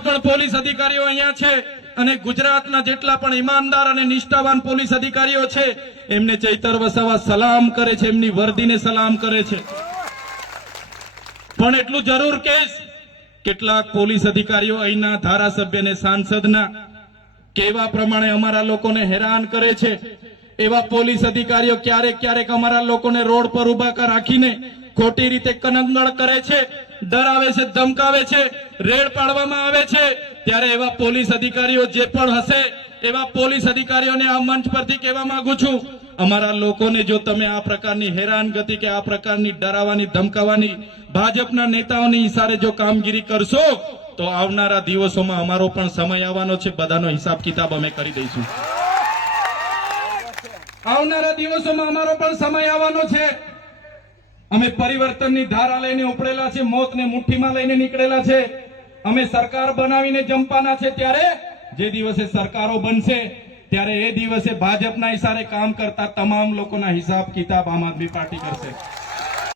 પણ પોલીસ અધિકારીઓ અહીંયા છે અને ગુજરાતના જેટલા પણ ઈમાનદાર અને નિષ્ઠાવાન પોલીસ અધિકારીઓ છે એમને ચૈતર વસાવા સલામ કરે છે, એમની વર્દીને સલામ કરે છે। પણ એટલું જરૂર કહીશ, કેટલાક પોલીસ અધિકારીઓ અહીંના ધારાસભ્ય અને સાંસદના કેવા પ્રમાણે અમારા લોકોને હેરાન કરે છે। એવા પોલીસ અધિકારીઓ ક્યારેક ક્યારેક અમારા લોકોને રોડ પર ઉભા રાખીને ખોટી રીતે કનંગળ કરે છે, ડરાવે છે, ધમકાવે છે, રેડ પાડવામાં આવે છે। ત્યારે એવા પોલીસ અધિકારીઓ જે પણ હશે એવા પોલીસ અધિકારીઓને આ મંચ પરથી કહેવા માંગુ છું, અમારા લોકોને જો તમે આ પ્રકારની હેરાનગતિ કે આ પ્રકારની ડરાવવાની ધમકાવવાની ભાજપના નેતાઓની ઈશારે જો કામગીરી કરશો તો આવનારા દિવસોમાં અમારો પણ સમય આવવાનો છે, બધાનો હિસાબ કિતાબ અમે કરી દઈશું। આવનારા દિવસોમાં અમારો પણ સમય આવવાનો છે। અમે પરિવર્તનની ધારા લઈને ઉપડેલા છે, મોતને મુઠ્ઠીમાં લઈને નીકળેલા છે। અમે સરકાર બનાવીને જંપવાના છે। ત્યારે જે દિવસે સરકારો બનશે ત્યારે એ દિવસે ભાજપના ઈશારે કામ કરતા તમામ લોકોના હિસાબ કિતાબ આમ આદમી પાર્ટી કરશે।